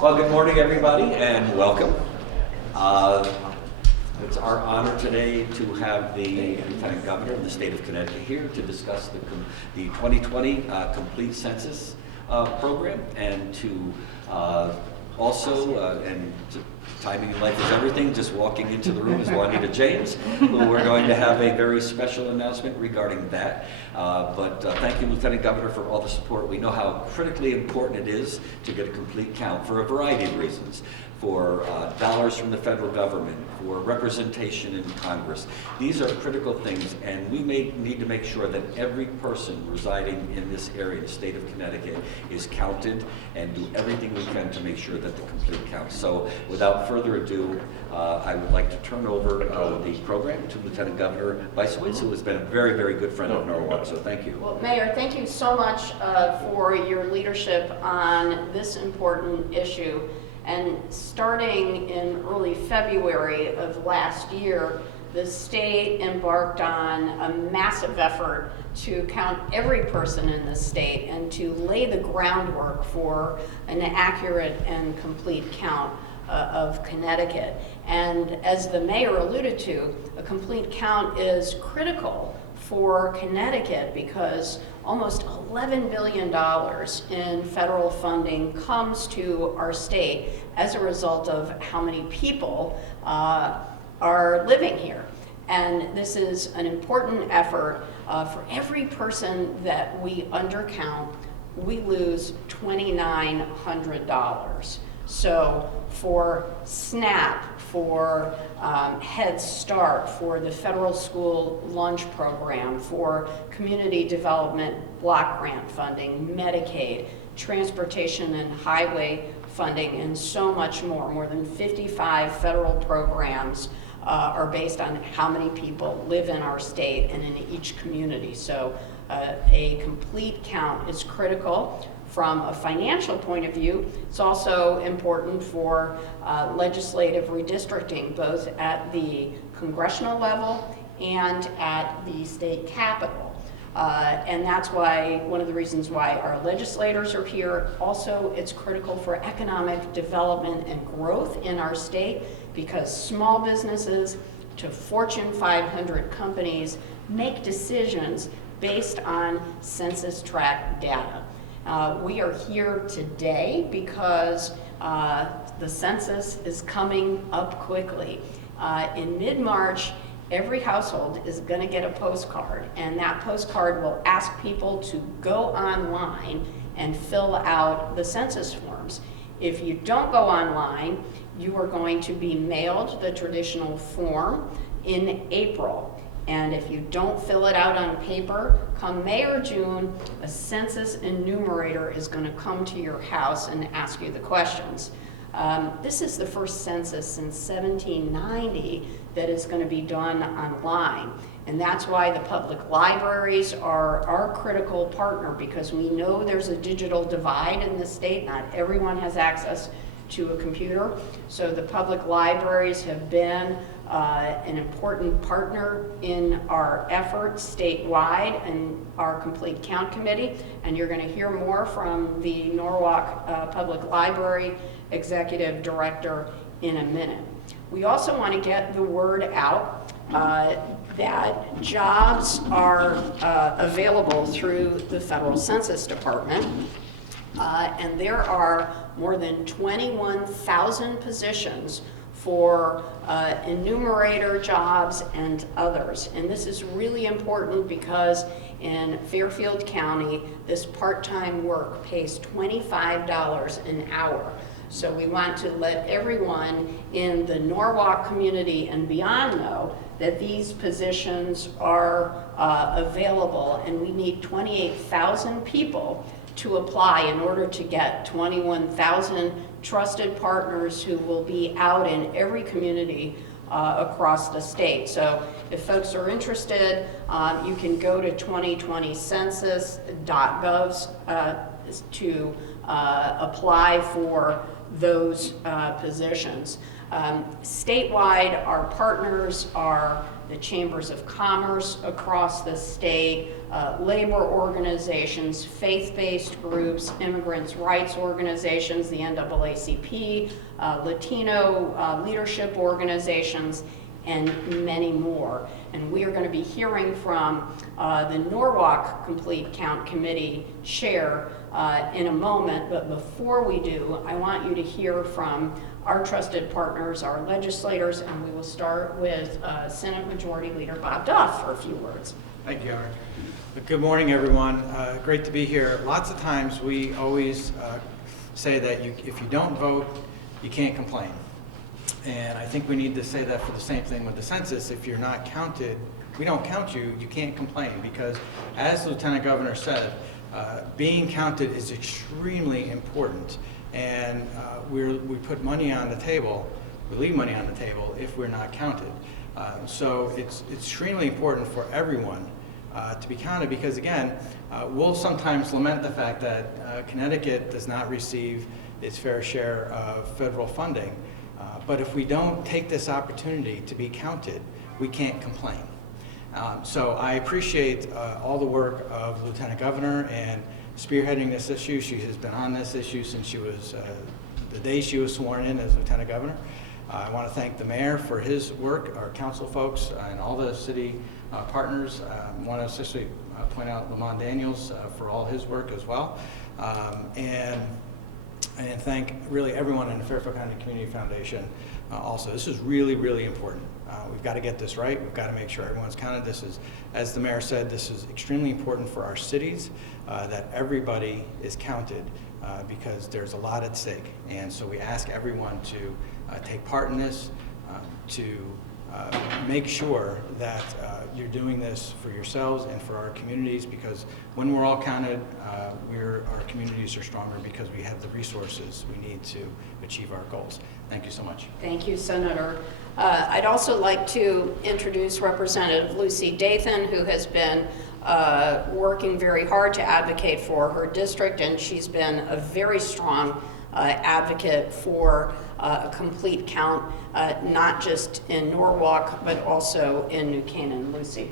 Well, good morning, everybody, and welcome. It's our honor today to have the Lieutenant Governor of the state of Connecticut here to discuss the 2020 Complete Census program, and to timing in life is everything. Just walking into the room is Juanita James, who we're going to have a very special announcement regarding that. But thank you, Lieutenant Governor, for all the support. We know how critically important it is to get a complete count for a variety of reasons. For dollars from the federal government, for representation in Congress. These are critical things, and we need to make sure that every person residing in this area, the state of Connecticut, is counted, and do everything we can to make sure that the complete count. So without further ado, I would like to turn over the program to Lieutenant Governor Weissowitz, who has been a very, very good friend of Norwalk, so thank you. Well, Mayor, thank you so much for your leadership on this important issue. And starting in early February of last year, the state embarked on a massive effort to count every person in the state and to lay the groundwork for an accurate and complete count of Connecticut. And as the mayor alluded to, a complete count is critical for Connecticut because almost $11 billion in federal funding comes to our state as a result of how many people are living here. And this is an important effort. For every person that we undercount, we lose $2,900. So for SNAP, for Head Start, for the federal school lunch program, for community development block grant funding, Medicaid, transportation and highway funding, and so much more. More than 55 federal programs are based on how many people live in our state and in each community. So a complete count is critical. From a financial point of view, it's also important for legislative redistricting, both at the congressional level and at the state capitol. And that's why, one of the reasons why our legislators are here. Also, it's critical for economic development and growth in our state because small businesses to Fortune 500 companies make decisions based on census tract data. We are here today because the census is coming up quickly. In mid-March, every household is going to get a postcard, and that postcard will ask people to go online and fill out the census forms. If you don't go online, you are going to be mailed the traditional form in April. And if you don't fill it out on paper, come May or June, a census enumerator is going to come to your house and ask you the questions. This is the first census since 1790 that is going to be done online. And that's why the public libraries are our critical partner, because we know there's a digital divide in the state. Not everyone has access to a computer. So the public libraries have been an important partner in our efforts statewide and our Complete Count Committee, and you're going to hear more from the Norwalk Public Library Executive Director in a minute. We also want to get the word out that jobs are available through the Federal Census Department, and there are more than 21,000 positions for enumerator jobs and others. And this is really important because in Fairfield County, this part-time work pays $25 an hour. So we want to let everyone in the Norwalk community and beyond know that these positions are available, and we need 28,000 people to apply in order to get 21,000 trusted partners who will be out in every community across the state. So if folks are interested, you can go to 2020census.gov to apply for those positions. Statewide, our partners are the chambers of commerce across the state, labor organizations, faith-based groups, immigrants' rights organizations, the NAACP, Latino leadership organizations, and many more. And we are going to be hearing from the Norwalk Complete Count Committee chair in a moment, but before we do, I want you to hear from our trusted partners, our legislators, and we will start with Senate Majority Leader Bob Duff for a few words. Thank you, Art. Good morning, everyone. Great to be here. Lots of times we always say that if you don't vote, you can't complain. And I think we need to say that for the same thing with the census. If you're not counted, we don't count you, you can't complain, because as the Lieutenant Governor said, being counted is extremely important. And we put money on the table, we leave money on the table if we're not counted. So it's extremely important for everyone to be counted, because again, we'll sometimes lament the fact that Connecticut does not receive its fair share of federal funding. But if we don't take this opportunity to be counted, we can't complain. So I appreciate all the work of the Lieutenant Governor and spearheading this issue. She has been on this issue since she was, the day she was sworn in as Lieutenant Governor. I want to thank the mayor for his work, our council folks, and all the city partners. I want to especially point out Lamont Daniels for all his work as well. And thank really everyone in the Fairfield County Community Foundation also. This is really, really important. We've got to get this right. We've got to make sure everyone's counted. This is, as the mayor said, this is extremely important for our cities, that everybody is counted because there's a lot at stake. And so we ask everyone to take part in this, to make sure that you're doing this for yourselves and for our communities, because when we're all counted, our communities are stronger because we have the resources we need to achieve our goals. Thank you so much. Thank you, Senator. I'd also like to introduce Representative Lucy Dathan, who has been working very hard to advocate for her district, and she's been a very strong advocate for a complete count, not just in Norwalk, but also in New Canaan. Lucy.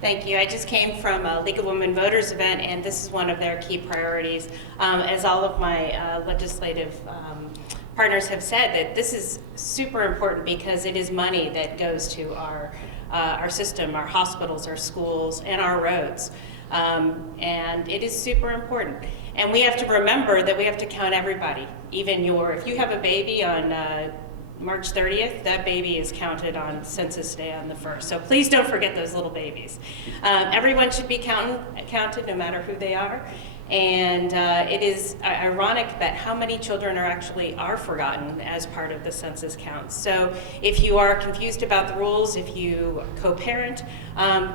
Thank you. I just came from a League of Women Voters event, and this is one of their key priorities. As all of my legislative partners have said, that this is super important because it is money that goes to our system, our hospitals, our schools, and our roads. And it is super important. And we have to remember that we have to count everybody, even if you have a baby on March 30th, that baby is counted on Census Day on the 1st. So please don't forget those little babies. Everyone should be counted no matter who they are. And it is ironic that how many children are forgotten as part of the census count. So if you are confused about the rules, if you co-parent,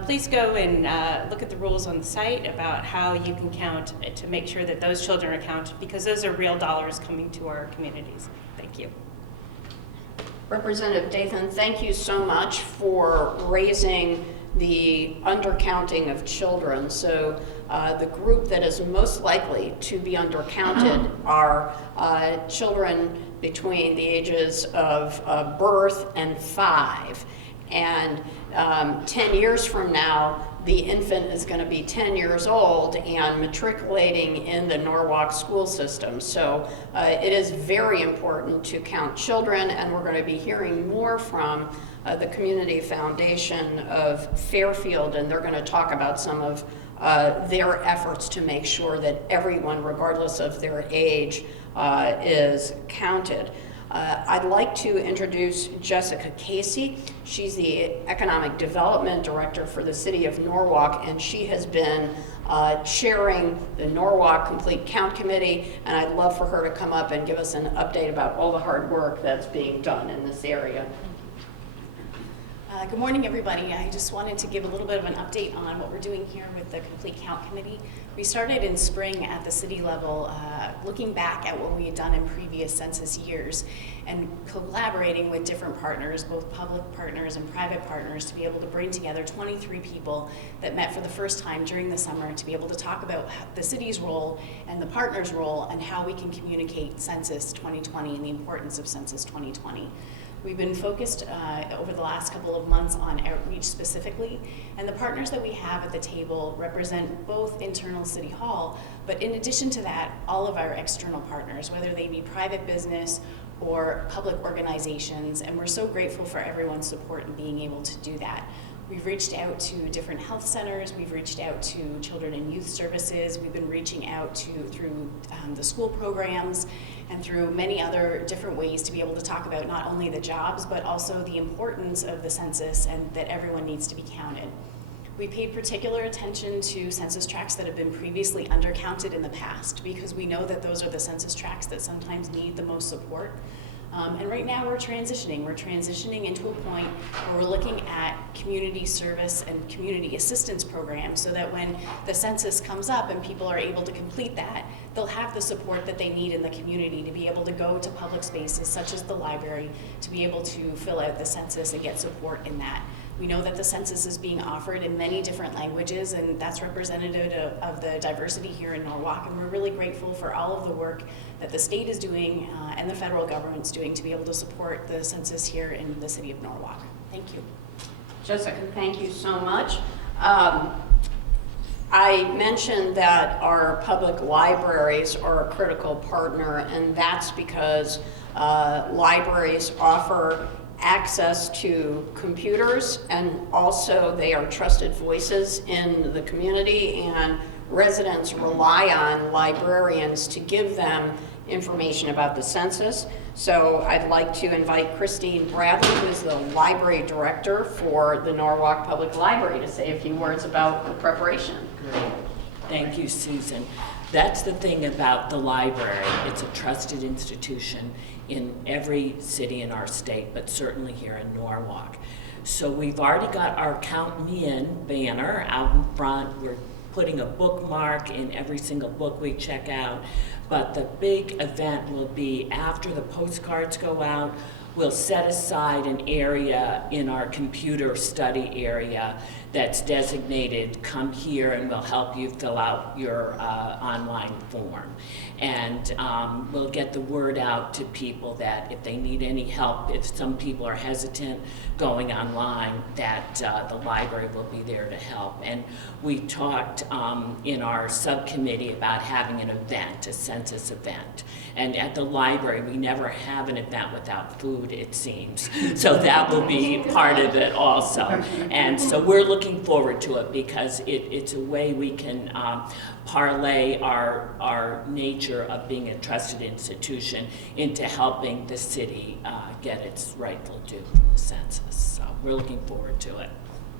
please go and look at the rules on the site about how you can count to make sure that those children are counted, because those are real dollars coming to our communities. Thank you. Representative Dathan, thank you so much for raising the undercounting of children. So the group that is most likely to be undercounted are children between the ages of birth and 5. And 10 years from now, the infant is going to be 10 years old and matriculating in the Norwalk school system. So it is very important to count children, and we're going to be hearing more from the Community Foundation of Fairfield, and they're going to talk about some of their efforts to make sure that everyone, regardless of their age, is counted. I'd like to introduce Jessica Casey. She's the Economic Development Director for the City of Norwalk, and she has been chairing the Norwalk Complete Count Committee, and I'd love for her to come up and give us an update about all the hard work that's being done in this area. Good morning, everybody. I just wanted to give a little bit of an update on what we're doing here with the Complete Count Committee. We started in spring at the city level, looking back at what we had done in previous census years and collaborating with different partners, both public partners and private partners, to be able to bring together 23 people that met for the first time during the summer to be able to talk about the city's role and the partners' role and how we can communicate Census 2020 and the importance of Census 2020. We've been focused over the last couple of months on outreach specifically, and the partners that we have at the table represent both internal City Hall, but in addition to that, all of our external partners, whether they be private business or public organizations, and we're so grateful for everyone's support in being able to do that. We've reached out to different health centers, we've reached out to children and youth services, we've been reaching out to through the school programs and through many other different ways to be able to talk about not only the jobs but also the importance of the census and that everyone needs to be counted. We paid particular attention to census tracts that have been previously undercounted in the past because we know that those are the census tracts that sometimes need the most support. And right now we're transitioning. We're transitioning into a point where we're looking at community service and community assistance programs so that when the census comes up and people are able to complete that, they'll have the support that they need in the community to be able to go to public spaces such as the library to be able to fill out the census and get support in that. We know that the census is being offered in many different languages, and that's representative of the diversity here in Norwalk, and we're really grateful for all of the work that the state is doing and the federal government's doing to be able to support the census here in the city of Norwalk. Thank you. Jessica, thank you so much. I mentioned that our public libraries are a critical partner, and that's because libraries offer access to computers, and also they are trusted voices in the community, and residents rely on librarians to give them information about the census. So I'd like to invite Christine Bradley, who is the library director for the Norwalk Public Library, to say a few words about the preparation. Great. Thank you, Susan. That's the thing about the library. It's a trusted institution in every city in our state, but certainly here in Norwalk. So we've already got our Count Me In banner out in front. We're putting a bookmark in every single book we check out. But the big event will be after the postcards go out. We'll set aside an area in our computer study area that's designated, come here and we'll help you fill out your online form. And we'll get the word out to people that if they need any help, if some people are hesitant going online, that the library will be there to help. And we talked in our subcommittee about having an event, a census event. And at the library, we never have an event without food, it seems. So that will be part of it also. And so we're looking forward to it because it's a way we can parlay our nature of being a trusted institution into helping the city get its rightful due from the census. So we're looking forward to it.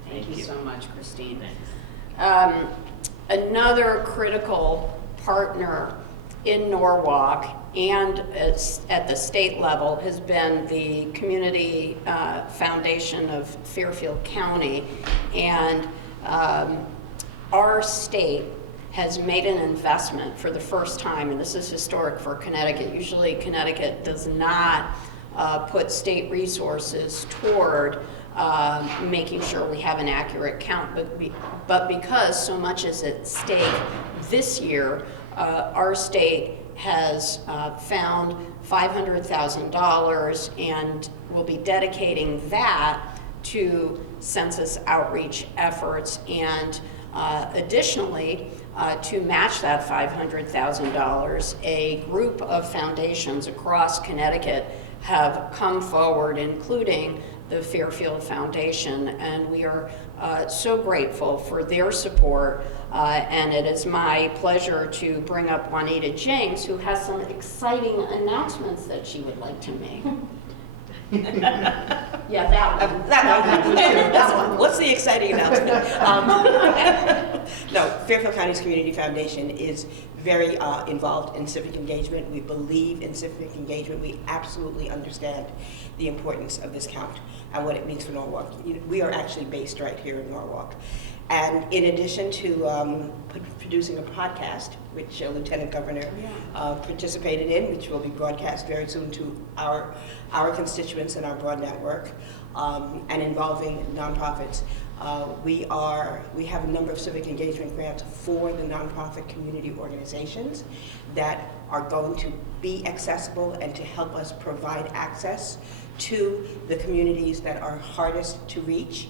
Thank you so much, Christine. Another critical partner in Norwalk and at the state level has been the Community Foundation of Fairfield County. And our state has made an investment for the first time, and this is historic for Connecticut. Usually Connecticut does not put state resources toward making sure we have an accurate count, but because so much is at stake this year, our state has found $500,000 and will be dedicating that to census outreach efforts, and additionally, to match that $500,000, a group of foundations across Connecticut have come forward, including the Fairfield Foundation, and we are so grateful for their support, and it is my pleasure to bring up Juanita James, who has some exciting announcements that she would like to make. Yeah, that one. That one. What's the exciting announcement? No, Fairfield County's Community Foundation is very involved in civic engagement. We believe in civic engagement. We absolutely understand the importance of this count and what it means for Norwalk. We are actually based right here in Norwalk. And in addition to producing a podcast, which Lieutenant Governor participated in, which will be broadcast very soon to our constituents and our broad network, and involving nonprofits, we have a number of civic engagement grants for the nonprofit community organizations that are going to be accessible and to help us provide access to the communities that are hardest to reach,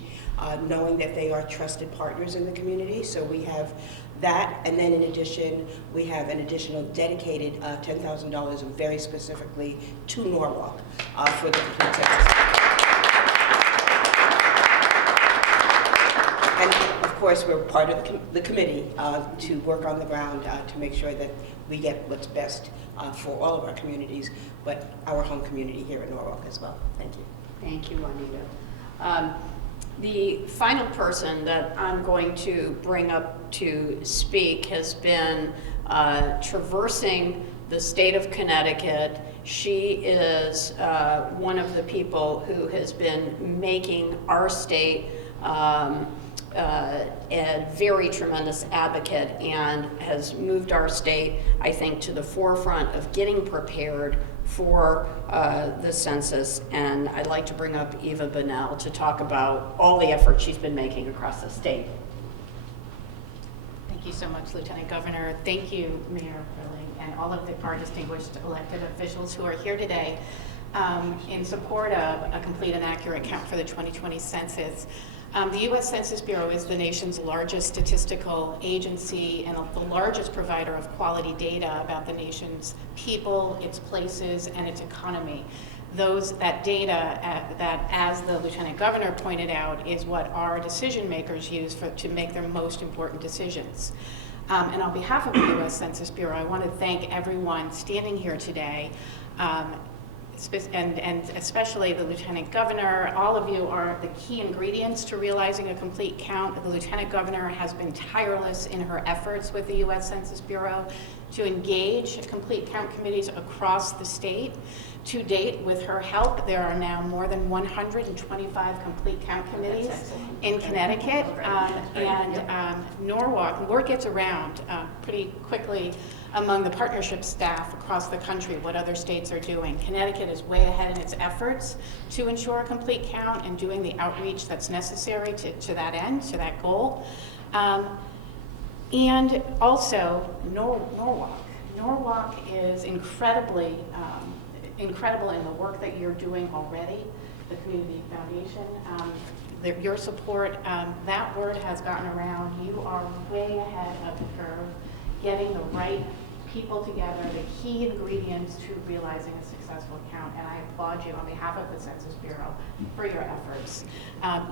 knowing that they are trusted partners in the community. So we have that, and then in addition, we have an additional dedicated $10,000 very specifically to Norwalk for the complete census. And of course, we're part of the committee to work on the ground to make sure that we get what's best for all of our communities, but our home community here in Norwalk as well. Thank you. Thank you, Juanita. The final person that I'm going to bring up to speak has been traversing the state of Connecticut. She is one of the people who has been making our state a very tremendous advocate and has moved our state, I think, to the forefront of getting prepared for the census. And I'd like to bring up Eva Bunnell to talk about all the efforts she's been making across the state. Thank you so much, Lieutenant Governor. Thank you, Mayor Perling, and all of our distinguished elected officials who are here today in support of a complete and accurate count for the 2020 census. The U.S. Census Bureau is the nation's largest statistical agency and the largest provider of quality data about the nation's people, its places, and its economy. That data, that as the Lieutenant Governor pointed out, is what our decision makers use to make their most important decisions. And on behalf of the U.S. Census Bureau, I want to thank everyone standing here today, and especially the Lieutenant Governor. All of you are the key ingredients to realizing a complete count. The Lieutenant Governor has been tireless in her efforts with the U.S. Census Bureau to engage complete count committees across the state. To date, with her help, there are now more than 125 complete count committees in Connecticut, and Norwalk. Word gets around pretty quickly among the partnership staff across the country what other states are doing. Connecticut is way ahead in its efforts to ensure a complete count and doing the outreach that's necessary to that end, to that goal. And also Norwalk. Norwalk is incredible in the work that you're doing already, the Community Foundation. Your support, that word has gotten around. You are way ahead of the curve, getting the right people together, the key ingredients to realizing a successful count, and I applaud you on behalf of the Census Bureau for your efforts.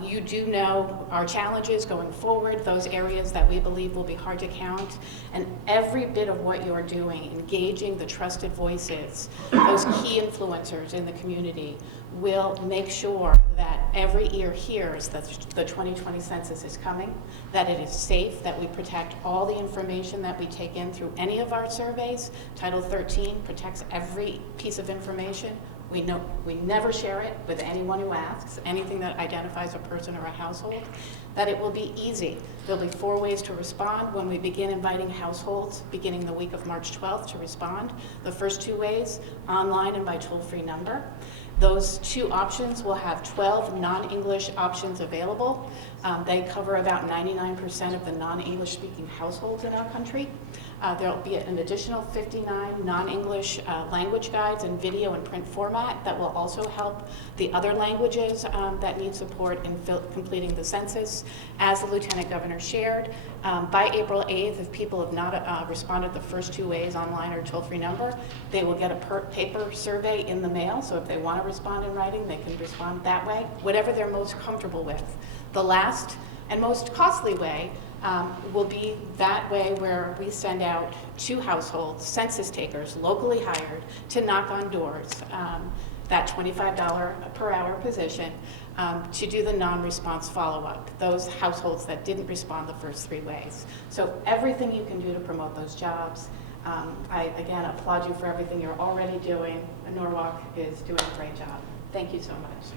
You do know our challenges going forward, those areas that we believe will be hard to count, and every bit of what you're doing, engaging the trusted voices, those key influencers in the community, will make sure that every ear hears that the 2020 census is coming, that it is safe, that we protect all the information that we take in through any of our surveys. Title 13 protects every piece of information. We never share it with anyone who asks, anything that identifies a person or a household, that it will be easy. There'll be 4 ways to respond when we begin inviting households beginning the week of March 12th to respond. The first 2 ways, online and by toll-free number. Those 2 options will have 12 non-English options available. They cover about 99% of the non-English speaking households in our country. There'll be an additional 59 non-English language guides in video and print format that will also help the other languages that need support in completing the census. As the Lieutenant Governor shared, by April 8th, if people have not responded the first 2 ways, online or toll-free number, they will get a paper survey in the mail. So if they want to respond in writing, they can respond that way, whatever they're most comfortable with. The last and most costly way will be that way where we send out to households, census takers, locally hired, to knock on doors. that $25 per hour position to do the non-response follow-up, those households that didn't respond the first 3 ways. So everything you can do to promote those jobs. I, again, applaud you for everything you're already doing. Norwalk is doing a great job. Thank you so much.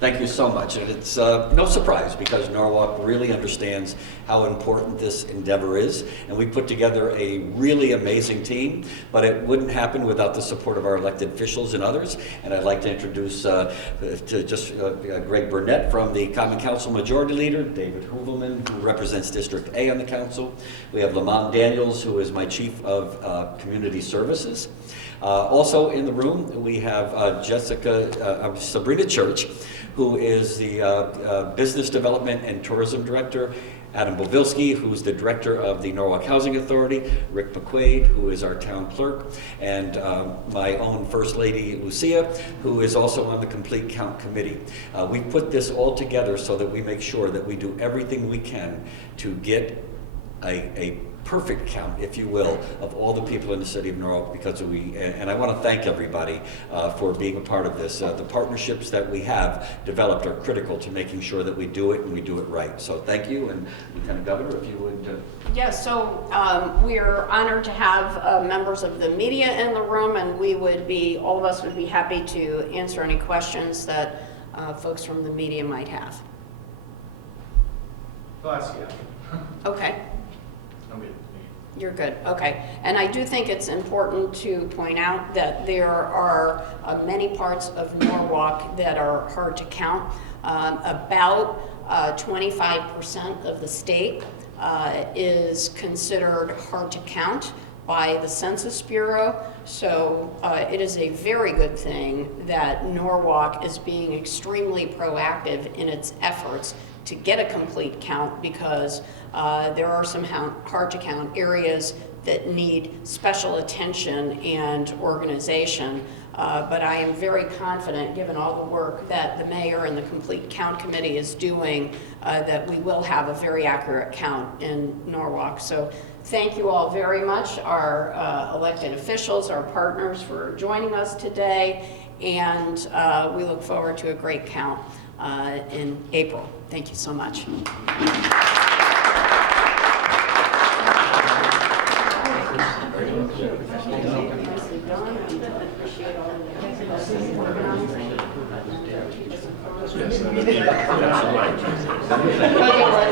Thank you so much, and it's no surprise because Norwalk really understands how important this endeavor is, and we put together a really amazing team, but it wouldn't happen without the support of our elected officials and others, and I'd like to introduce Greg Burnett from the Common Council Majority Leader, David Hoovelman, who represents District A on the council. We have Lamont Daniels, who is my Chief of Community Services. Also in the room, we have Sabrina Church, who is the Business Development and Tourism Director, Adam Bovilsky, who's the Director of the Norwalk Housing Authority, Rick McQuaid, who is our Town Clerk, and my own First Lady, Lucia, who is also on the Complete Count Committee. We put this all together so that we make sure that we do everything we can to get a perfect count, if you will, of all the people in the city of Norwalk, because and I want to thank everybody for being a part of this. The partnerships that we have developed are critical to making sure that we do it and we do it right. So thank you, and Lieutenant Governor, if you would. Yes, so we are honored to have members of the media in the room, and all of us would be happy to answer any questions that folks from the media might have. I'll ask you. Okay. Okay. You're good, okay. And I do think it's important to point out that there are many parts of Norwalk that are hard to count. About 25% of the state is considered hard to count by the Census Bureau. So it is a very good thing that Norwalk is being extremely proactive in its efforts to get a complete count, because there are some hard to count areas that need special attention and organization. But I am very confident, given all the work that the mayor and the Complete Count Committee is doing, that we will have a very accurate count in Norwalk. So thank you all very much, our elected officials, our partners, for joining us today, and we look forward to a great count in April. Thank you so much. Yes.